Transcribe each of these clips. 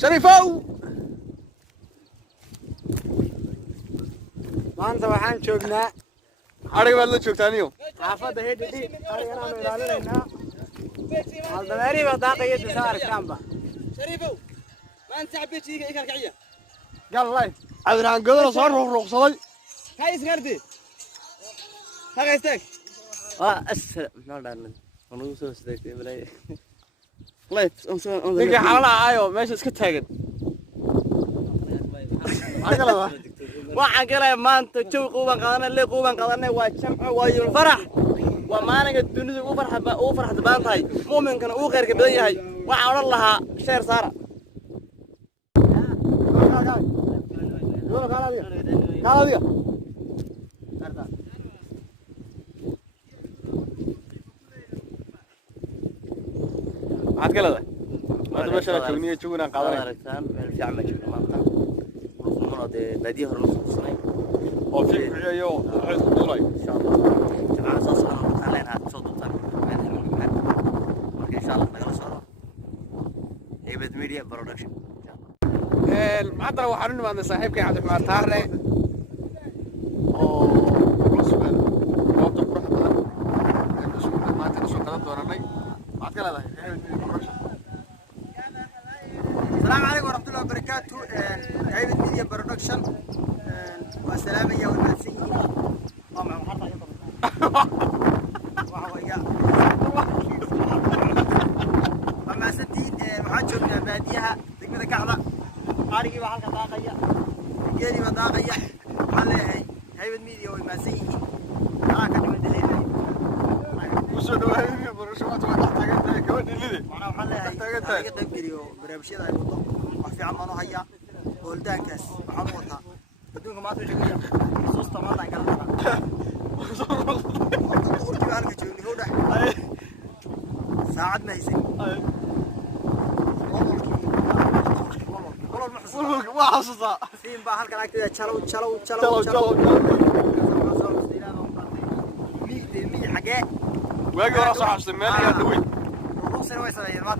شريفو maanta waxaan joognaa ariga baad la joogtaaniyo xaafadda hedhidhi arigana aanu ilaalinaynaa haldameerii baa daaqaya disa arkaanba shariifow maanta cabbeejiga i kalkaciya gallay cabdiraan godona soo ruuqruuqsaday hay isgardi haga istaag waa asra maxaa dhaarnay anu soo istaagtay balay late ninka xalana ayo meesha iska taagan waxaan galay maanta jawi quuban qadanay leey quuban qadanay waa jamco waa yul farax waa maalinka dunida ugu farxad baan tahay muuminkana uu qeyrka badan yahay waxaan oran lahaa sheer saara kaadiga maxaad ka leedahay maanta meesha joogniyo joognaan qaadanay aragtaan meel fiican ma joogno maanta ruuxuna de baadiyaha hore la soo sanay oo fiiqiyo waxay isku duulay insha Allah jamaa soo socon waxaan leenahay soo duubtan marka insha Allah nagala soo Ebed Media Production maanta waxaan u nimaadnay saaxiibkay Cabdiraxmaan Taarne oo rasuul goobta qurux badan ee kusoo maanta soo qadan doonanay maxaad ka leedahay Ebed Media Production السلام عليكم ورحمة الله وبركاته عيبة ميديا برودكشن والسلام يا والناسين طبعا محطة وحويا أما ستين محاجة من باديها تقدر قاعدة عارقي وحلقة طاقية جيري وطاقية على عيبة ميديا والناسين هاكا من دليل وصلوا عيبة شوات واحد تاجت كمان اللي أنا وحنا هاي هاي قيب جريو برامشية هاي وضع وفي عمانو هيا ولدان كاس محمودها بدون ما تجي كذا خصوص طبعا لا قال قلت له هلك جوني هو ده ساعد ما يسي والله ما حصصها فين بقى هلك انا كده تشلو مي حاجات واجي ورا صح السمان يا دوي الروس هو يسوي ما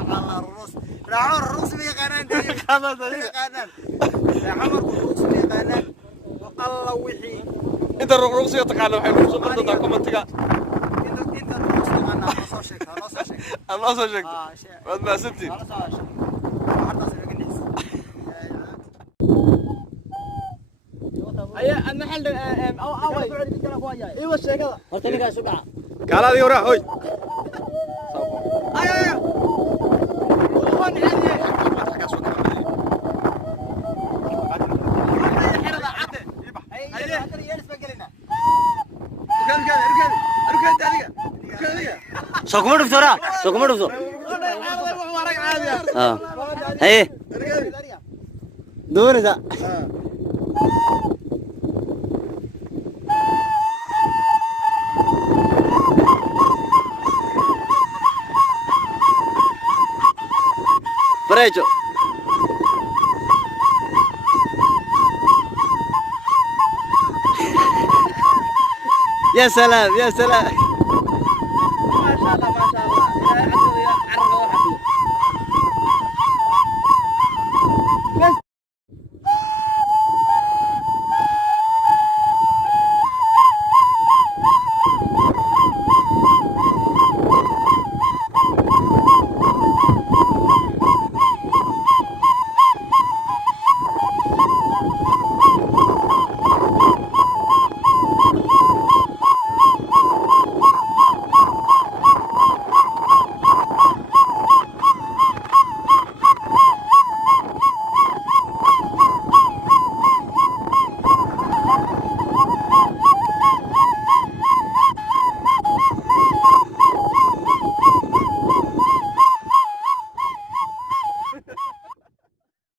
والله الروس راعوا الروس بيقانان دي هذا ده بيقانان يا عمر الروس بيقانان والله وحي انت الرقص يتقال waxay ku soo qortaa commentiga انت الروس بيقانان الله صار شيء الله soo sheegto wad ma sabti الله صار شيء حتى سيبك الناس أيه أنا حل أول إيوه الشيء كذا horta ninkaas u dhaca gaaladii hore hoy أيه وين عندي حرة عدة soo kuma dhufto raa soo kuma dhufto haye doonaysa Parejo. يا سلام يا سلام